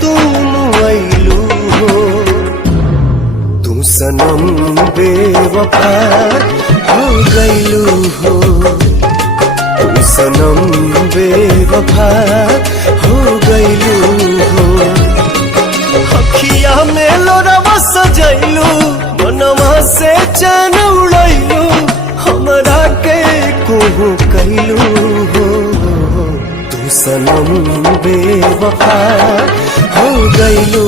तुम आइलू हो। तू सनम बेवफा हो गइलू हो। तू सनम बेवफा हो गइलू हो। अखिया में लोरवा सजैलू, मनवा से चैन उड़ैलू, हमरा के कोहू कैलू हो। तू सनम बेवफा हो गइलू